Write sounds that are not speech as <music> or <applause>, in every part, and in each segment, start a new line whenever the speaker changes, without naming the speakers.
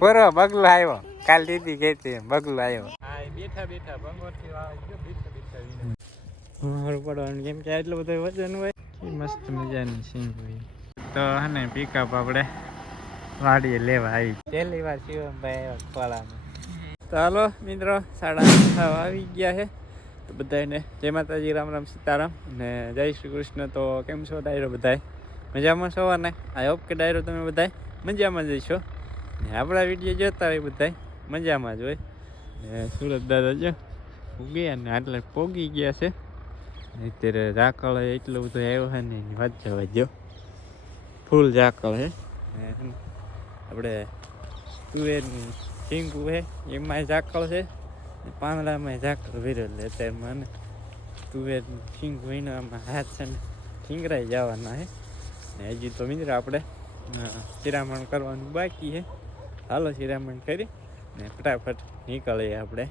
બરો બગલો આવ્યો. કાલ દીદી કહેતી બગલો આવ્યો.
હા બેઠા બેઠા વિના
મારું પડવાનું કેમ કે એટલું બધું વજન હોય. મસ્ત મજાની સિંગ હોય તો હે ને પિકઅપ આપણે વાડીએ લેવા આવી. પહેલી વાર શિવમભાઈ આવ્યા ખોળામાં. તો હાલો મિત્રો સાડા છ આવી ગયા છે. તો બધાને જય માતાજી રામ રામ સીતારામ. ને જય શ્રી કૃષ્ણ. તો કેમ છો ડાયરો બધાય? મજામાં છો ને આઈ હોપ કે ડાયરો તમે બધાય મજામાં જઈશો ને આપણા વીડિયો જોતા હોય બધાય મજામાં જ હોય. ને સુરત દાદા જો ઉગ્યા ને આટલે પોગી ગયા છે. અત્યારે ઝાકળ એટલો બધો આવ્યો છે ને એની વાત જવા જો ફૂલ ઝાકળ છે હે આપણે તુવેરની શીંગું છે એમાંય ઝાકળ છે. પાંદડામાં ઝાકળ વિરલ અત્યારે મને તુવેર શીંગું એનો આમાં હાથ છે ને ઠીંગરાઈ જવાના છે ને હજી તો મિત્ર આપણે શિરામણ કરવાનું બાકી છે. હાલો શિરામણ કરી ને ફટાફટ નીકળીએ આપણે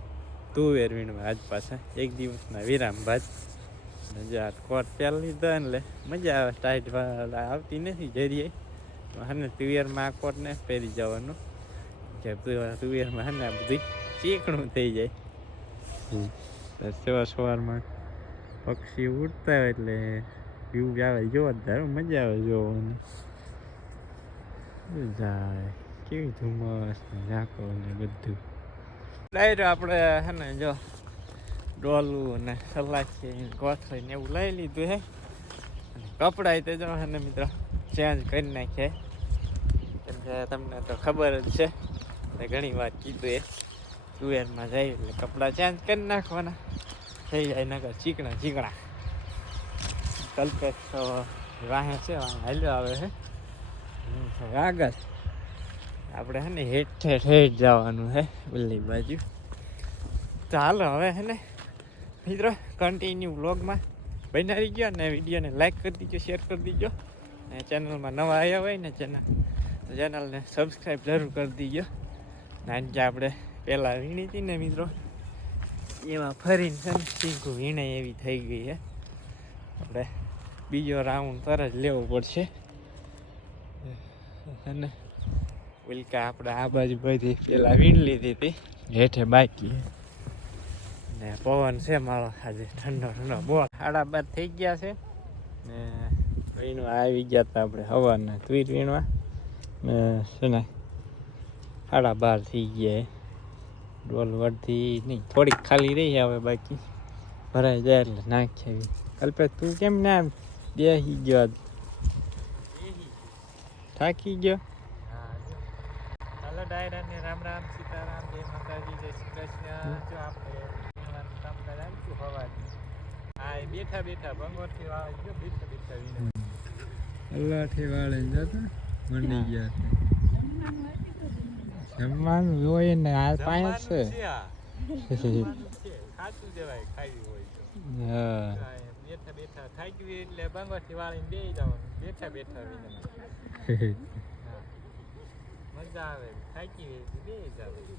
તુવેર વીણવા આજ પાસે એક દિવસના વિરામ બાદ મજા કોટ પહેલ લીધા એટલે મજા આવે. ટાઈટ આવતી નથી જરીએ. હાને તુવેરમાં આ કોટને પહેરી જવાનું. કે તુવેરમાં હાને આ બધું ચીકણું થઈ જાય. સવાર સવારમાં પક્ષી ઉડતા હોય એટલે વ્યૂ આવે જોરદાર મજા આવે જોવાની જાય કેવી ધુમ્મસ ને ઝાંકો ને બધું ડાયરો આપણે હે ને જો ડોલું ને સલાખી કોથળી ને એવું લઈ લીધું હે કપડાં તે જો હે ને મિત્રો ચેન્જ કરી નાખે કેમ કે તમને તો ખબર જ છે ઘણી વાર કીધું એ તુવેરમાં જાય એટલે કપડાં ચેન્જ કરી નાખવાના થઈ જાય નગર ચીકણા ચીકણા કલ્પેશ વાહે છે હાલ્યો આવે છે. આગળ. આપણે હે ને હેઠ હેઠ જવાનું છે ઓલી બાજુ. ચાલો હવે હે ને, મિત્રો કન્ટિન્યુ વ્લોગમાં બનાવી ગયો ને વિડીયોને લાઈક કરી દીજો શેર કરી દીજો. અને ચેનલમાં નવા આવ્યા હોય ને ચેનલ ચેનલને સબસ્ક્રાઈબ જરૂર કરી દીજો. ને આજે આપણે પહેલાં વીણી હતી ને મિત્રો, એમાં ફરીને છે ને શીંકું વીણે એવી થઈ ગઈ છે આપણે બીજો રાઉન્ડ તરત લેવો પડશે. અને ઉલ્કા આપણે આ બાજુ બધી પેલા વીણ લીધી હતી. હેઠે બાકી ને પવન છે મારો આજે ઠંડો ઠંડો બહુ સાડા બાર થઈ ગયા છે. ને વીણવા આવી ગયા હતા આપણે હવાના તુર વીણવા. ને છે ને સાડા બાર થઈ ગયા ડોલ વડથી નહીં થોડીક ખાલી રહી હવે બાકી. ભરાઈ જાય એટલે નાખીએ કલ્પેશ તું કેમ ના બેસી ગયો? થાકી ગયો
હાલો ડાયરા ને રામ રામ સીતારામ જય માતાજી જય શ્રી કૃષ્ણ જો આપણે હવાથી હા બેઠા બેઠા ભંગોથી વાળે બેઠા બેઠા વિના
અલ્લાહથી વાળે જતા મંડી ગયા જમવાનું હોય ને આ પાંચ છે.
ખાતું જવાય હોય
હા.
બેઠા બેઠા થાકી ગયું એટલે ભંગોથી વાળીને બે જવાનું બેઠા બેઠા વિના મજા આવે ગઈ એટલે બેસી જવાનું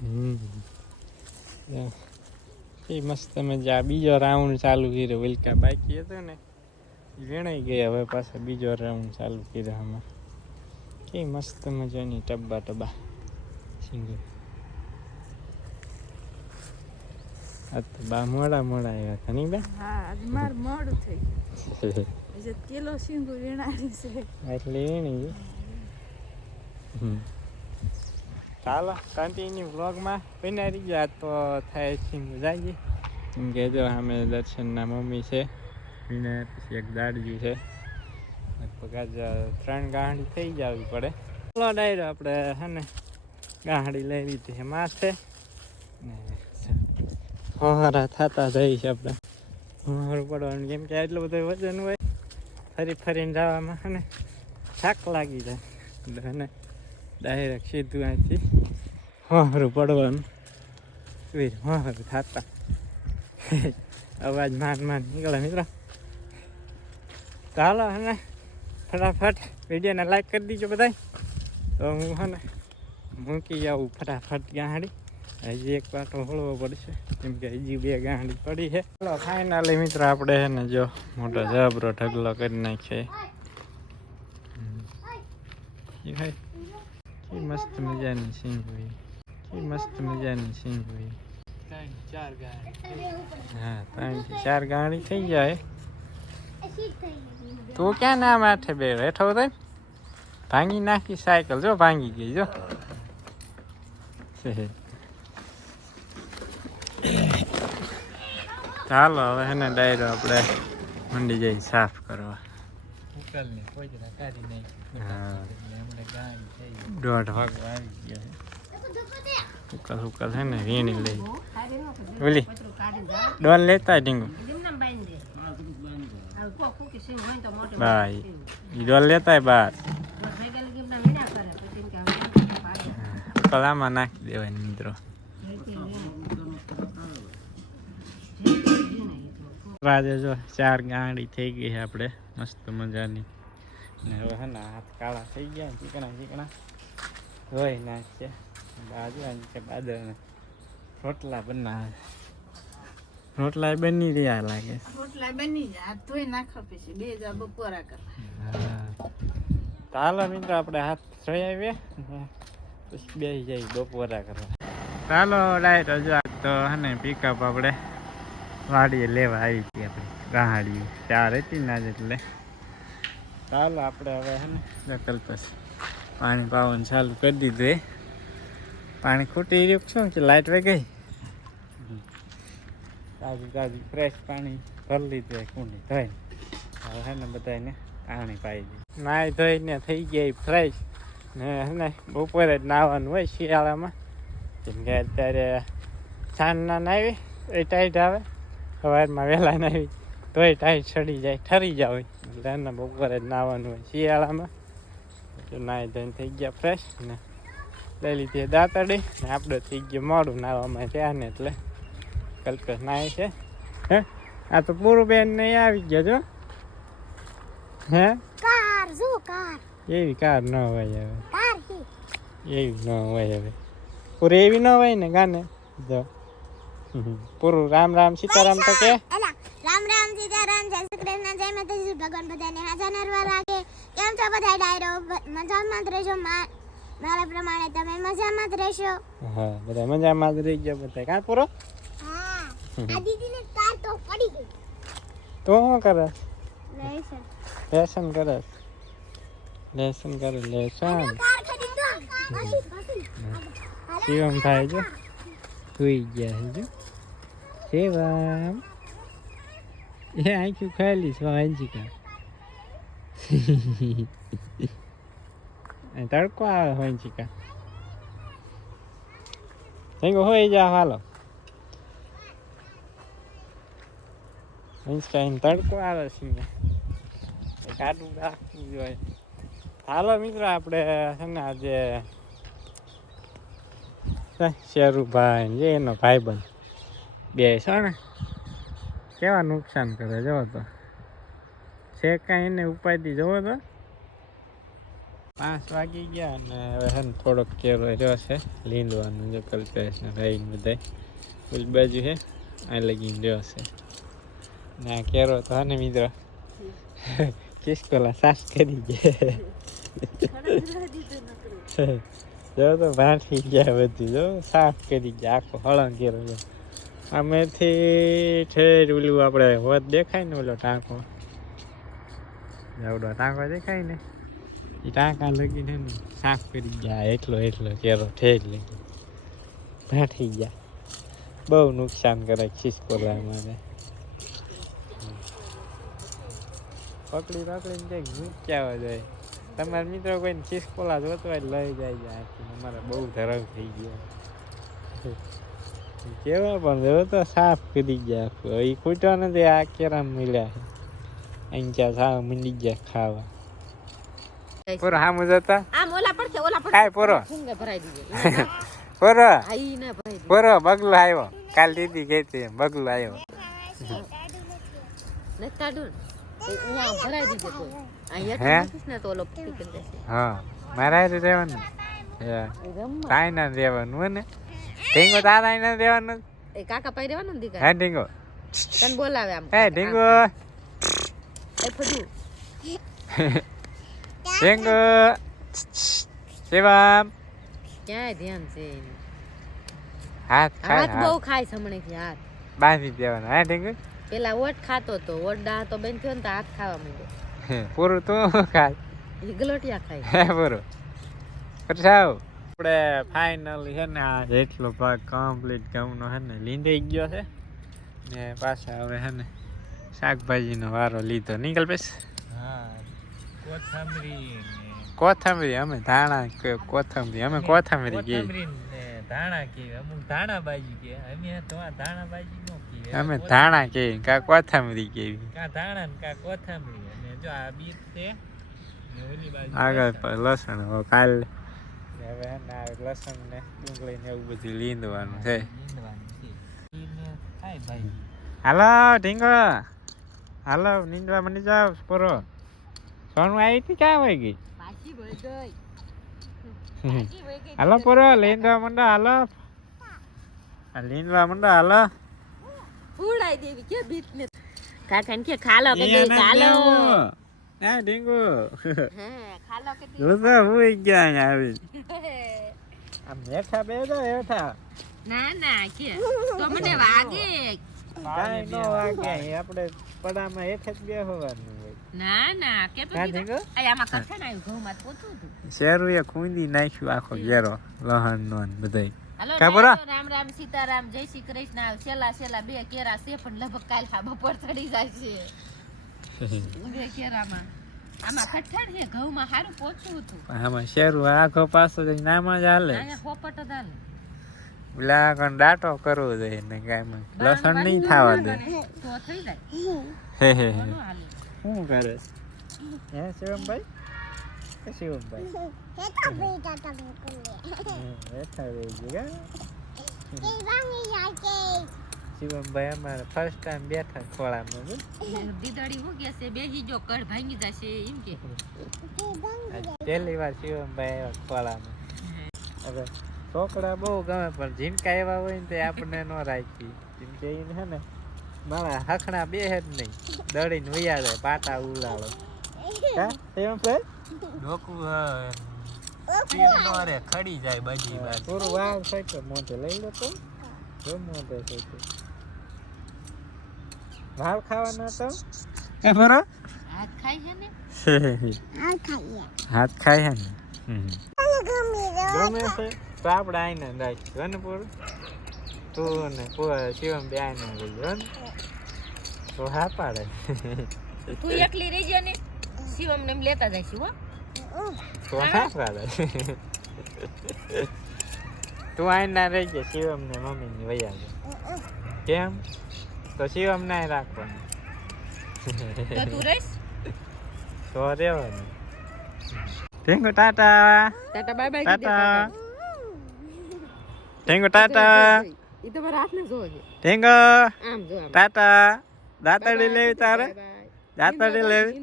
એ મસ્ત મજા બીજો રાઉન્ડ ચાલુ કર્યો, વિલકા બાકી હતો ને વેણાઈ ગયા હવે પાછા બીજો રાઉન્ડ ચાલુ કર્યો આમાં. કે મસ્ત મજાની ટબ્બા ટબ્બા. સિંગલ. આ તો બા મોડા મોડા આવ્યા હતા નહીં બા?
હા આજ માર મોડું થઈ ગયું. <laughs> હજી કિલો સિંગુ વીણાડી છે.
એટલે એની હમ. ચાલો કન્ટિન્યુ વ્લોગમાં બનાવી ગયા તો થાય સિંગુ જઈએ એમ કે જો અમે દર્શનના મમ્મી છે. એને પછી એક દાડજી છે. લગભગ આજ ત્રણ ગાંડી થઈ જવી પડે. ચાલો ડાયરો આપણે હે ને ગાંડી લઈ લીધી છે માથે. ને હવારા થતા જઈ છે આપણે. હવારું પડવાનું કેમ કે એટલું બધું વજન હોય, ફરી ફરીને જવામાં અને થાક લાગી જાય. એટલે ડાયરેક્ટ સીધું અહીંથી હવારું પડવાનું. વીર, હવારું થતા. અવાજ માન માન નીકળે મિત્રો. ચાલો અને ફટાફટ વિડીયોને લાઈક કરી દીજો બધાય. તો હું હે મૂકી જાઉં ફટાફટ ગાંડી હજી એક પાટો હળવો પડશે. કેમ હજી બે ગાંડી પડી છે. ચાલો ફાઇનલી મિત્ર, આપણે ને જો મોટો જબરો ઢગલો કરી નાખ્યો એ ખાય કે મસ્ત મજાની સિંગ હોય કે મસ્ત મજાની સિંગ હોય હા, ત્રણ ચાર ગાડી થઈ જાય.
થઈ
તું ક્યાં ના માથે બે બેઠો હતો ભાંગી નાખી સાયકલ, જો ભાંગી ગઈ, જો. ચાલો હવે હે ને ડાયરો આપણે મંડી જઈ સાફ કરવા. દોઢ વાગો. આવી ગયો ઉકલ ને વીણી લઈ. ઓલી ડોલ લેતા ડીંગુ ભાઈ ઈ ડોલ લેતા બાર. ઉકલ નાખી દેવાની મિત્રો. રાજે જો ચાર ગાંડી થઈ ગઈ છે આપણે. મસ્ત મજાની. ને હવે હે ને હાથ કાળા થઈ ગયા ચીકણા ચીકણા. ધોઈ નાખશે બાજુ છે કે બાદર રોટલા બનાવે રોટલા બની રહ્યા લાગે.
રોટલા બની જાય. હાથ ધોઈ નાખો પછી બે જા બપોરા
કરવા ચાલો મિત્રો આપણે હાથ ધોઈ આવીએ પછી બે જાય બપોરા કરવા. ચાલો હજુ આજ તો હે ને પિકઅપ આપણે. વાડીએ લેવા આવી હતી આપણે રાહાડી ચાર હતી ના જ એટલે. ચાલો આપણે હવે હે ને પછી પાણી પાવાનું ચાલુ કરી દીધું એ પાણી ખૂટી રહ્યું શું કે લાઇટ વે ગઈ? તાજું તાજું ફ્રેશ પાણી ભરી લીધું કુંડી ધોઈ. હવે હે ને બધાને પાણી પાઈ દીધું નાહી ધોઈને થઈ ગયા ફ્રેશ ને હે ને બપોરે જ નાહવાનું હોય શિયાળામાં. કેમ કે અત્યારે સાંજના નાવી એ ટાઈટ આવે. સવારમાં વહેલા નાવી તોય ટાઈટ ચડી જાય ઠરી જાવ એટલે એને બપોરે જ નાહવાનું હોય શિયાળામાં. નાહી ધોઈને થઈ ગયા ફ્રેશ ને લઈ લીધી દાંતડી ને આપણે થઈ ગયું મોડું નાવામાં ત્યાં ને એટલે કલકસ નાહે છે. હે? આ તો પૂરું બેન નહીં આવી ગયા જો. હે?
કાર જો કાર.
એવી કાર ન હોય હવે. એવી ન હોય હવે. પૂરી એવી ન હોય ને ગાને? જો. પૂરું. રામ રામ સીતારામ તો કે?
રામ રામ સીતારામ જય શ્રી કૃષ્ણ જય માતાજી ભગવાન બધાને હાજર નરવા લાગે. કેમ છો બધા ડાયરો? મજામાં જ રહેજો મા- મારા પ્રમાણે તમે મજામાં જ રહેશો.
હા બધા મજામાં જ રહી ગયા બધા. કાં પૂરો?
હા આ દીદીને કાર તો પડી ગઈ.
તો શું કરે? લેસન. કરે? લેસન કરે લેસન.
કાર પાછી
શિવમ ભાઈ છે સુઈ ગયા છે જો. શિવમ એ આંખ્યું ખાલી અહીં તડકો આવે અંજિકા થઈ હોય જા હાલો. ઇન્સ્ટાઈન તડકો આવે છે કાઢું રાખવું જોઈએ હાલો, મિત્રો, આપણે છે ને આજે, શેરુભાઈ જે એનો ભાઈબંધ. બે છે. ને કેવા નુકસાન કરે જોવો તો. છે કાંઈ એને ઉપાયથી જવો તો. પાંચ વાગી ગયા અને હવે છે ને થોડોક કેરો રહ્યો છે. લીંડવાનું જો કલ્પેશ ને ભાઈ બધા ઓલી બાજુ છે આ લગીને રહ્યો છે. ને આ કેરો તો હા ને મિત્રો. કિસ્કોલા સાસ કરી ગયા <laughs> જો તો ભાંઠી ગયા બધું જો સાફ કરી ગયા આખો હળંગ કેરો છે. આમેથી ઠેર ઓલું આપણે હોત દેખાય ને ઓલો ટાંકો. જાવડો ટાંકો દેખાય ને? એ ટાંકા લગીને સાફ કરી ગયા એટલો એટલો કેરો ઠેર લઈ ભાઠી ગયા. બહુ નુકસાન કરે ખિસકોલા મારે પકડી પકડીને કંઈક મૂક્યા જાય તમારા મિત્રો કોઈને ખિસકોલા જોતવા લઈ જાય જાય અમારે બહુ ધરમ થઈ ગયો. કેવા પણ જો તો સાફ કરી ગયા એ હવે ખૂટ્યો નથી આ કેરામ મળ્યા અહીંયા અહીં ક્યાં સાવ મંડી ગયા ખાવા. પૂરો હા જતા?
આમ ઓલા પડશે ઓલા પડશે.
કાંઈ પૂરો.
ફૂંગે ભરાઈ દીધે
પૂરો.
આ ના ભરાઈ
પૂરો બગલો આવ્યો કાલ દીદી ગઈ હતી બગલો આવ્યો
ને? કાઢું અહીંયા ભરાઈ દીધે તો. અહીંયા ને તો ઓલો પકડી જશે
હા મારા રહેવાનું. કાંઈ ના રહેવાનું ને. ઢીંગો તારા એને દેવાનું
એ કાકા પાઈ દેવાનું દીકરા?
હે ઢીંગો?
તને બોલાવે આમ.
હે ઢીંગો?
એ ફજુ.
ઢીંગો. શિવમ.
ક્યાંય ધ્યાન છે
હાથ ખાય
હાથ બહુ ખાય છે હમણાંથી હાથ.
બાંધી દેવાનો. હા ઠીક
પેલા ઓટ ખાતો તો ઓટ ડા તો બેન થયો ને તો હાથ ખાવા માંડ્યો.
પૂરું તું ખાય?
ગલોટિયા ખાય.
હે પૂરું. પછી આવ. આપણે ફાઇનલી છે ને આ જેટલો ભાગ કમ્પ્લીટ ઘઉંનો છે ને લીંદાઈ ગયો છે. ને પાછા હવે છે ને શાકભાજીનો વારો લીધો. નીકળ
હા કોથમરી
કોથમરી અમે ધાણા કે કોથમરી અમે કોથમરી કહીએ
ધાણા કે અમુક ધાણા ભાજી કે અમે તો ધાણા નો કહીએ
અમે ધાણા કહીએ કા કોથમરી કેવી
કા ધાણા ને કા કોથમરી. અને જો આ બીજ છે
આગળ
લસણ.
પર હવે ને આ લસણ ને ડુંગળી ને એવું બધું લીંદવાનું છે હાલો ઢીંગો હાલો નીંદવા મની જાવ પૂરો સોનું આવી હતી ક્યાં વહી ગઈ હાલો પોરો લીંદવા મંડા હાલો આ લીંદવા મંડા હાલો
ફૂડાઈ દેવી કે બીત ને કાકા કે ખાલો કે ખાલો.
હા ઢીંગો
હા ખાલો કે દે
જોતો હુઈ ગયા અહીંયા આવી આમ હેઠા બે તો હેઠા
ના ના કે તો મને વાગે
કાંઈ નો વાગે આપણે પડામાં હેઠે જ બેસવાનું હોય
ના ના કે આ આમાં કઠણ આવ્યું ઘઉંમાં તો પોતું હતું
શેરુએ ખૂંદી નાખ્યું આખો ઘેરો લહણ નો બધાય
હાલો
કા બોલો?
ડાયરો, રામ રામ સીતારામ જય શ્રી કૃષ્ણ છેલ્લા છેલ્લા બે કેરા છે પણ લગભગ કાલ બપોર ચડી જાય છે બે કેરામાં આમાં. કઠણ છે ઘઉંમાં સારું પોચું હતું.
આમાં શેરુ આખો પાસો જઈને નામાં જ હાલે.
પોપટ જ હાલે.
પેલા કરવો જોઈએ ને કાંઈ લસણ નહીં થવા દે.
તો થઈ જાય.
હે હે
તો
હે.
નો હાલે?
શું કરે હે શિવમભાઈ? કે શિવમભાઈ?
હેઠા બેઠા તમે કોને
હમ, બેઠા ગયા
કે વાંગી જાય કે
શિવમભાઈ અમારે ફર્સ્ટ ટાઈમ બેઠા ખોળામાં.
દીદડી હું કે છે બેહી જો કડ ભાંગી જશે એમ કે.
પહેલી વાર શિવમભાઈ આવ્યા ખોળામાં. હવે છોકરા બહુ ગમે પણ ઝીણકા એવા હોય ને તે આપણને ન રાખી. કેમ કે એને છે ને મારા હખણા બે જ નહીં. દળીને વયા જાય પાટા ઉલાળો. હા? શિવમભાઈ
ડોકું ખડી જાય બધી બાજુ.
થોડું હોય તો મોઢે લઈ લો તો. જો મોઢે છે વાવ ખાવાનો તો? એ બરો
હાથ ખાઈ છે ને?
હાથ ખાઈએ.
હાથ ખાય હે ને?
ગમી
છે તો આપણે આઈને રાખીશું ને પૂરું? તું ને પૂરા શિવમ બે આઈને લઈ ને? તો હા પાડે.
તું એકલી રહી જા ને શિવમ ને લેતા જઈશું હો.
તો હા પાડે. તું આઈને ના રહી ગયા શિવમ ને મમ્મી ની વૈયા છે કેમ? તો શિવમ ના રાખવાનું? <laughs>
તો તું રહીશ?
તો રેવાનું tango tata
tata bye bye
tata tango tata
ઈ તો મારા હાથને જોવો છે.
યુ
આમ જો
ટાટા દાતડી લેવી તારે. દાતડી લેવી?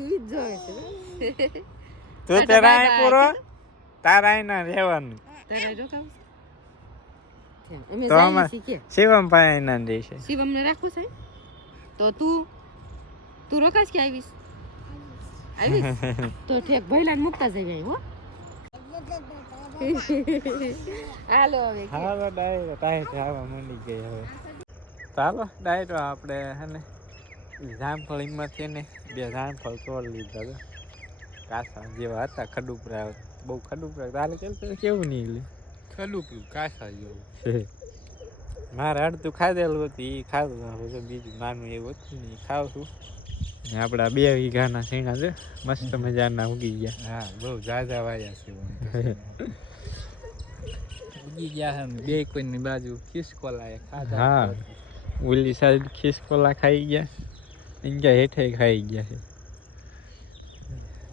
ઈ જોવે છે. <laughs>
તું તે રાય પૂરો તારાય ના રહેવાનું.
તારે રોકાવું? અમે
તો
શીખીએ.
શિવમ ભાઈ આઈના રહેશે.
શિવમને રાખવું છે? તો તું તું રોકાશ કે આવીશ? આવીશ? <laughs> તો ઠેક ભૈલાને મૂકતા જઈ હો. <laughs> હાલો હવે
હાલો ડાયરો ટાઈટ આવા મંડી ગઈ હવે. ચાલો ડાયરો આપણે હે ને જામફળીમાંથી ને બે જામફળ તોડ લીધા હતા કાસા જેવા હતા ખડુપરા બહુ ખડુપરા તારે કેવું કેવું નીકળ્યું
ખલું કાસા જેવું
મારે અડધું ખાધેલું હતું એ ખાધું બીજું નાનું એવું હતું ને ઈ ખાવ છું. આપણા બે વીઘાના સીણા છે મસ્ત મજાના ઉગી ગયા.
હા બહુ જાજા વાયા છે. ઉગી ગયા છે બે કોઈની બાજુ ખિસકોલા એ ખાધા
હા. ઓલી સાઈડ ખિસકોલા ખાઈ ગયા અહીંયા હેઠે ખાઈ ગયા છે.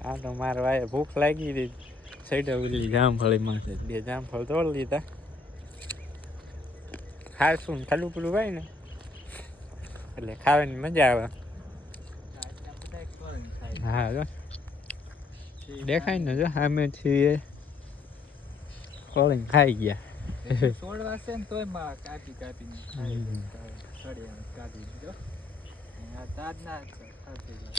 આ તો મારા વાય ભૂખ લાગી હતી. સાઈડ ઓલી જામફળીમાં મળશે બે જામફળ તોડ લીધા ખાશું ને ખાલું પેલું ભાઈ ને એટલે ખાવાની મજા આવે હા જો દેખાય ને જો અમે છીએ ખોળીને ખાઈ ગયા
છોડવા છે ને તોયમાં કાપી કાપીને કાઢી દીધો અને આ તાજના જ છે, ખાતી.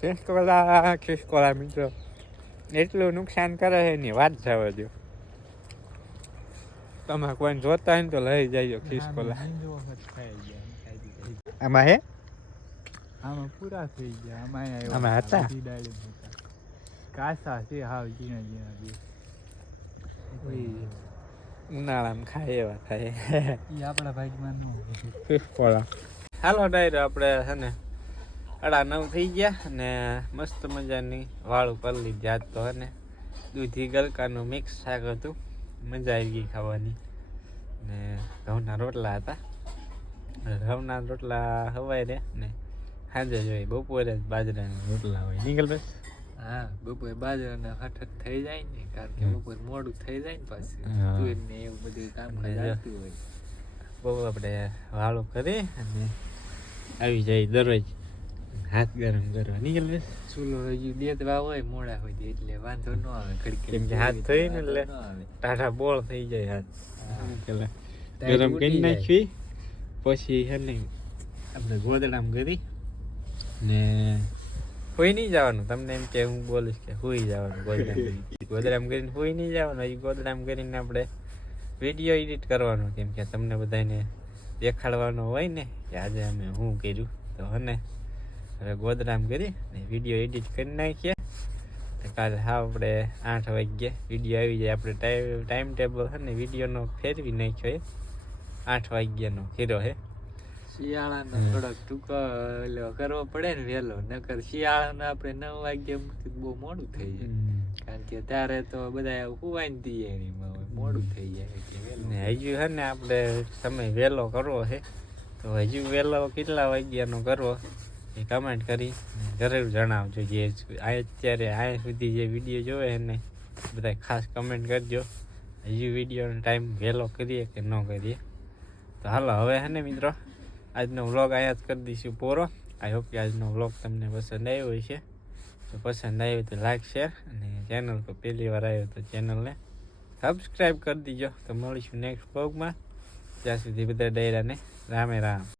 ખિસકોલા ખિસકોલા મિત્રો. એટલું નુકસાન કરે છે એની વાત જવા દો તમે કોઈને જોતા હોય ને તો લઈ જાય ખિસકોલા. આમાં હે?
આમાં પૂરા થઈ ગયા આમાં
આમાં હતા?
કાસા છે હાવ ઝીણા ઝીણા બે.
ઉનાળામાં ખાય એવા થાય.
એ આપણા ભાગમાં ન
ખિસકોલા હાલો ડાયરો આપણે છે ને અડા નવ થઈ ગયા અને મસ્ત મજાની વાળું ઉપર લીધી આજ તો હે ને. દૂધી ગલકાનું મિક્સ શાક હતું. મજા આવી ગઈ ખાવાની. ને ઘઉંના રોટલા હતા. ઘઉંના રોટલા હવાય રે ને સાંજે જોઈએ બપોરે જ બાજરાના રોટલા હોય. નીકળભાઈ
હા બપોરે બાજરાના હઠ થઈ જાય ને કારણ કે. બપોર મોડું થઈ જાય ને પાછું. તુવેર ને એવું બધું કામ
અને.
ચાલતું હોય.
બહુ આપણે વાળું કરી અને આવી જાય દરરોજ. હાથ ગરમ કરવા નીકળભાઈ
ચૂલો હજી દેતવા હોય મોડા હોય એટલે વાંધો ન આવે
કેમ કે હાથ થઈ ને એટલે ટાટા બોળ થઈ જાય હાથ.
હા.
પેલા ગરમ કરી. નાખવી પછી હે ને આપણે ગોદડામ કરી ને હોઈ નહીં જવાનું. તમને એમ કે હું બોલીશ કે હોઈ જવાનું ગોદડામ ગોદડામ કરીને હોઈ નહીં જવાનું હજી ગોદડામ કરીને આપણે વીડિયો એડિટ કરવાનો. કેમ કે તમને બધાને દેખાડવાનો હોય ને કે આજે અમે શું કર્યું? તો હને હવે ગોદરામ કરી ને વીડિયો એડિટ કરી નાખીએ. કાલે હા આપણે આઠ વાગ્યે વીડિયો આવી જાય. આપણે ટાઈમ ટાઈમ ટેબલ છે ને વિડીયોનો ફેરવી નાખ્યો એ. આઠ વાગ્યાનો ખીરો હે
શિયાળાનો. થોડોક ટૂંકો ઓલો કરવો પડે ને વહેલો નકર શિયાળાનો આપણે નવ વાગ્યા મૂકી બહુ મોડું થઈ જાય. કારણ કે ત્યારે તો બધા હુવાઈ દઈએ મોડું થઈ જાય એટલે
ને હજુ છે ને આપણે સમય વહેલો કરવો છે. તો હજુ વહેલો કેટલા વાગ્યાનો કરવો? એ કમેન્ટ કરી જરૂર જણાવજો જે અત્યારે આ સુધી જે વીડિયો જોવે એને બધા ખાસ કમેન્ટ કરજો. હજુ વિડીયોનો ટાઈમ વહેલો કરીએ કે ન કરીએ. તો હાલો, હવે હે ને મિત્રો, આજનો વ્લોગ અહીંયા જ કરી દઈશું પૂરો. આઈ હોપ કે આજનો વ્લોગ તમને પસંદ આવ્યો હશે. તો પસંદ આવ્યો તો લાઈક શેર અને ચેનલ પર પહેલી વાર આવ્યો તો ચેનલને સબસ્ક્રાઈબ કરી દીજો. તો મળીશું નેક્સ્ટ વ્લોગમાં ત્યાં સુધી બધા ડાયરાને રામે રામ.